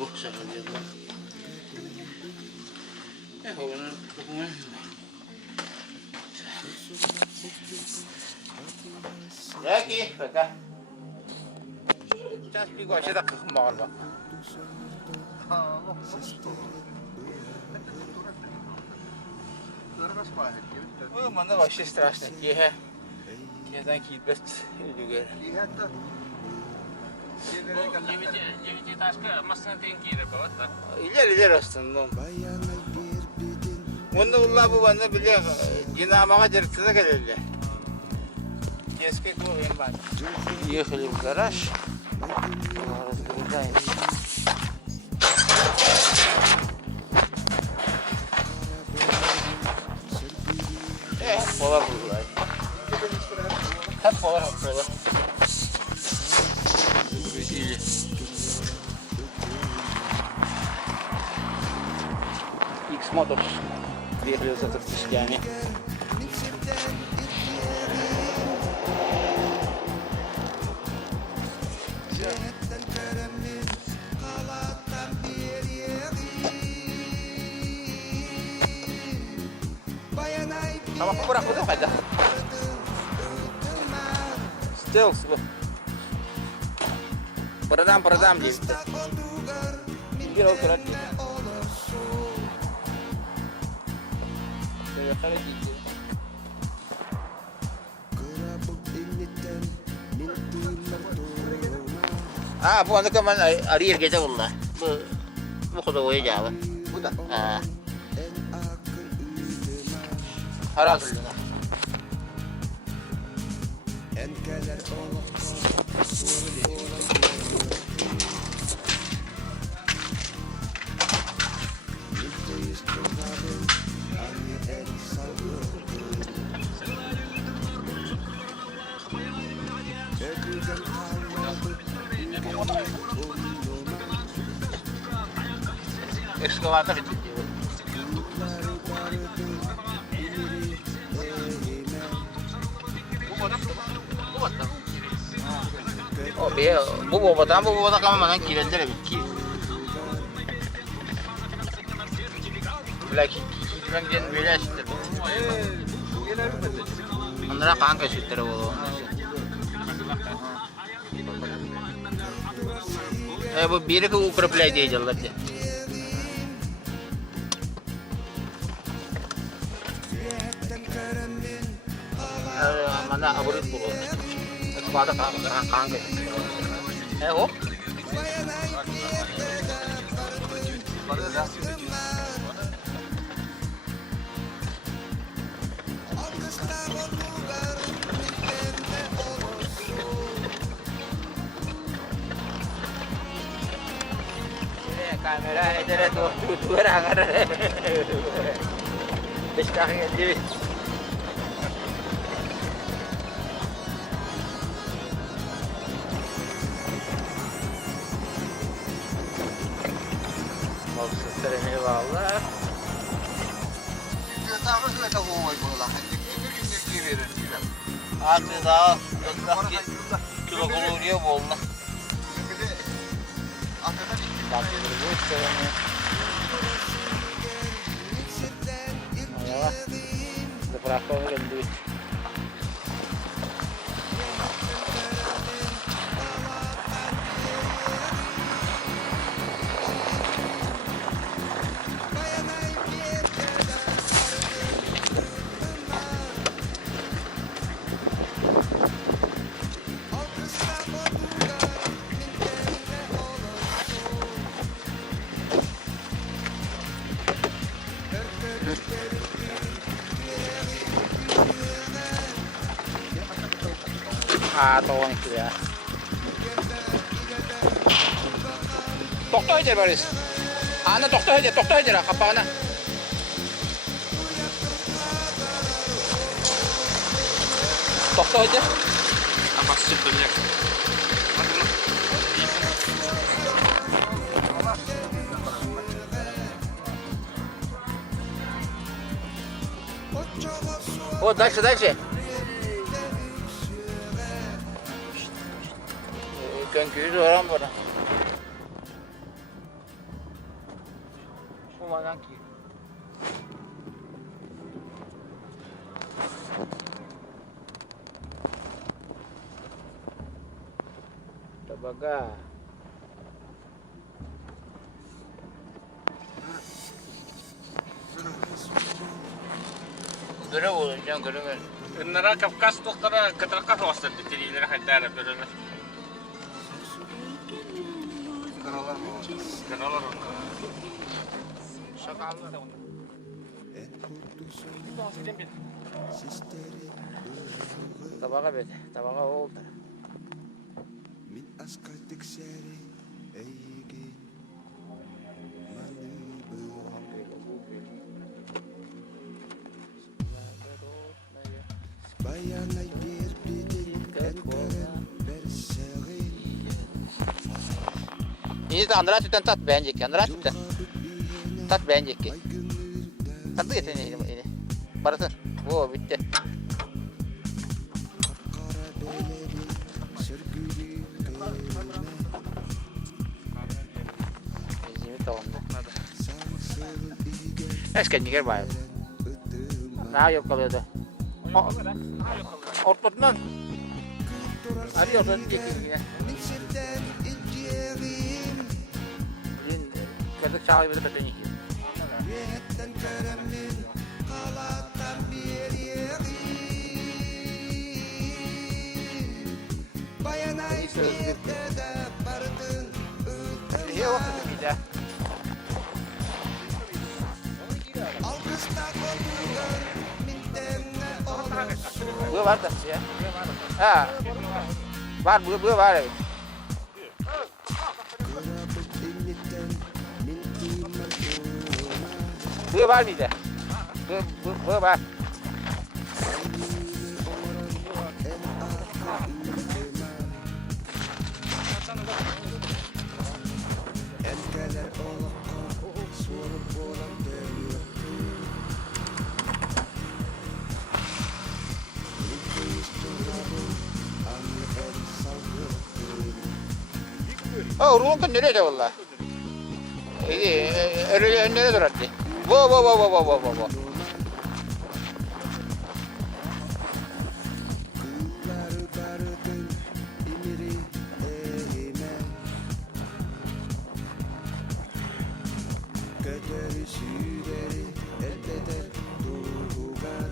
Bu şakadıyorlar. Oğlanın kokunu. Lagi, baka. Сейчас пиго, сейчас так мало. Ой, мана вообще страшно. Тихо. Я знаю, какие бест люди. Девятиэтажка Маснатенкире была, да? İleri aslında. Onu bu bana bile dinamaya direksiyon geldi. Eski koyayım ben. Ехали в гараж. Разгружаем. Polar buldular. Hep polar polar. Грузили. X-Motors. Приехали за тортишками. Sama kurang betul aja. Stealth bu. Peredam dia. Pinggir ukuran. Saya kali gitu. Bu anda kaman arıyor gece valla. Bu kadar oya cevabı. Bu da. Harap kılına. Ekskavator itu. Bu babadan kalmadan kirlendiler ki. Belki ben gene böyle açtım. Onlara kanka sütleri oldu. Bu biri ki ukuraplay diyecekler diye. Mana aburit bu. Ekspata kanka. O? Kamera ederek tutuyor hangar. Beşiktaş'ın geldi. Treni valla. Artık daha kilo kaloriye bol. Ayalah. Berapa orang duit? Tolong itu ya. Tokto aja baris. Tokto aja lah kapana. Tokto aja. Apa sebetulnya? Oh, дальше. Görüyorum bunu. bulmadan ki. Tabaga. Görev olacağım, görev. Innara Kafkas doktora kıtırka rostlar bitirileri hatta bölümler. Karalar mı var? Kanalar onlar. Şakallar da onlar. Tabaga be, tabaga oldu. Min askartik seri eygin bayanay bir bidin elberen berserin İyi de Andra tüten tat beğenecek. Andra tüten. Tat beğenecek ki. Tatlı getirin ini. Parasın. Oo bitti. kara beleri sürgülü Ezimi tamamdı. sansıl iger Eşken niger bayağı. ıtım Daha yok kalıyordu. Ortadan. Hadi oradan geçelim yine. minsirden ilgiyerin Bugün kırdık çağlayı bir de kötü yiyeyim. yetten keremin kalatan bir yeri bayanay bir de bardın İyi vakit bir de. alkışta kokuyor mintenne olursun Bu var da ya. Ha. Var bu var evet. Kırabık illitten minti makuna Bu var bir de. Bu var. Aynını oran en arka ülkeme Elkeler olakka sorup olan devir Minti isturabı anlı el salgırtın Ha ruhun kan nereye valla? İyi öyle önüne dur hadi. Bo. Kızları bardın imiri eğime Kederi süreri elbeder doğugan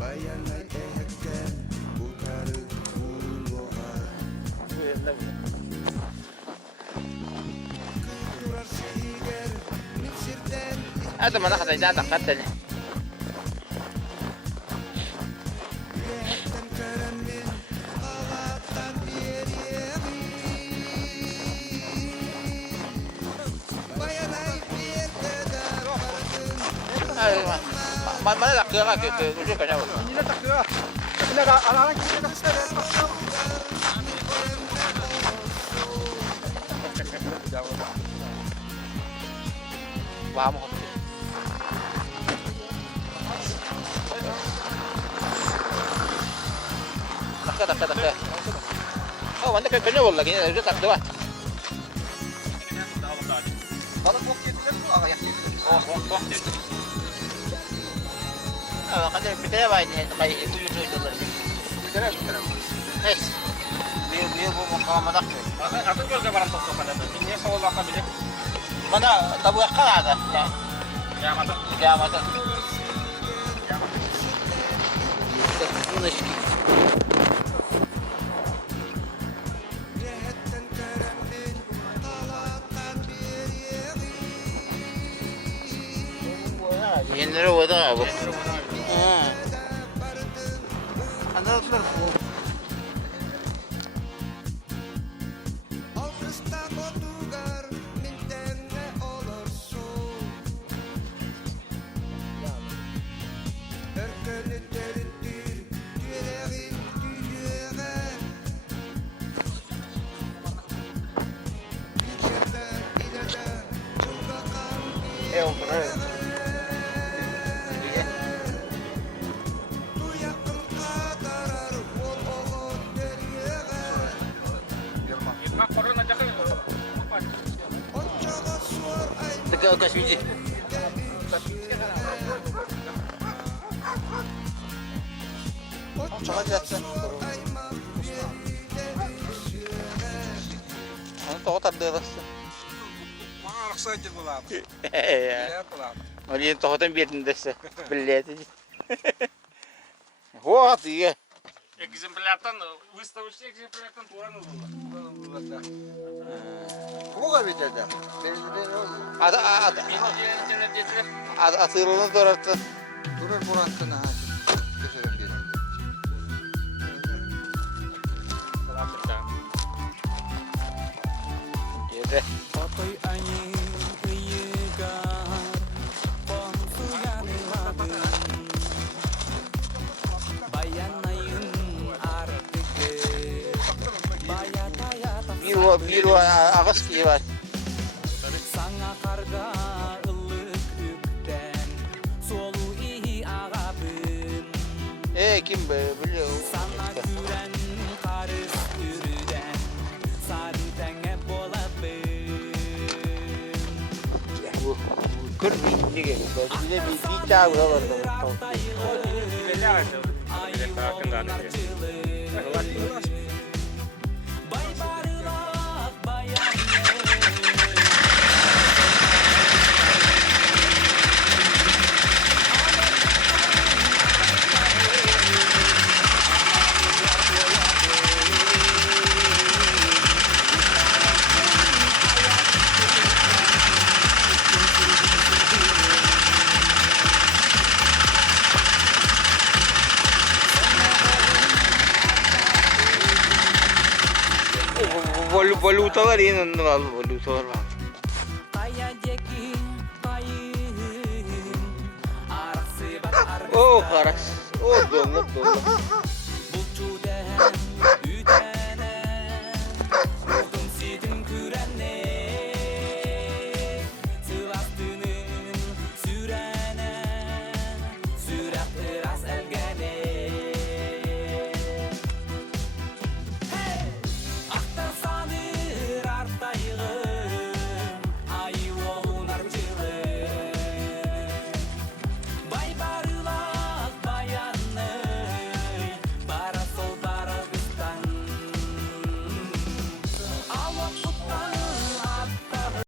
Bayanay ehekken bu karı vurgoğa Durar siger miksirden Hadi bana kadar daha takat seni. yetten keremin alatan bir yeri Bayanay bir de bardın Mana takıyor kan gitu. Udah kayaknya. Ini takıyor. Ini anak-anak kita Vamos. Takka. Oh, mana kayaknya lagi ini udah tak doang. Kalau kok gitu kan ya. Oh, kok gitu. Kasi pitaya ba ini kayak itu lagi. Pitaya. Dia mau madak. Atau juga barang tok pada tuh. Ini soal apa beli? Mana tabu kan ada. Ya. Ya mata. Ya mata. Bunışki. yetten keremin alatan bir yeri Yenilere oyda abi. Ana Alkışta kotugar mintenne olursun Erkeli terittir tüylerin tüyüre Bir yerden ileride çılgakan bir Duyakın kadarar ol oğul deriyere Mak corona aja kan. Dekat kat biji. Çıkacaksın. Onu tokat derası. Maalak saja bulan. Ya. Ya bulan. Oleh tokotan birdindesi. Bellet. Вот iya. Экземпляртан, выставочный экземпляртан туran oldu. Kuka bitirdi. Ben oldu. Atırını dorattın. Durur burattın ha. Keserim benim. Yedi. Bir ağız ki var. Sana karga ılık ükten solu iyi ağabın Kim biliyor? sana güren karış ürden sarı tenge bolabın Bu kır bir geliyor. Bir de bir çağ var. bay barılak bayanı Valutalar yine var. Valutalar var. kaya jekin payın arası bak arası Oh karas. Oh donut donut. bulcu dehen